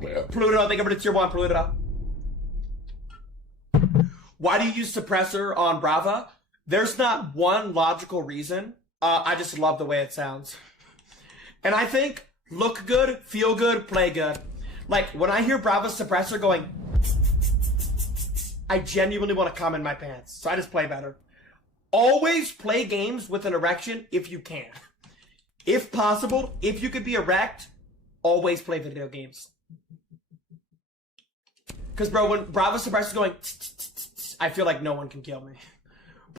Pluto, thank you for the tier 1, Pluto. Why do you use Suppressor on Brava? There's not one logical reason. I just love the way it sounds. And I think look good, feel good, play good. Like, when I hear Brava's Suppressor going, I genuinely want to come in my pants. So I just play better. Always play games with an erection if you can. If possible, if you could be erect, always play video games. Because, bro, when Brava's Suppressor's going, I feel like no one can kill me.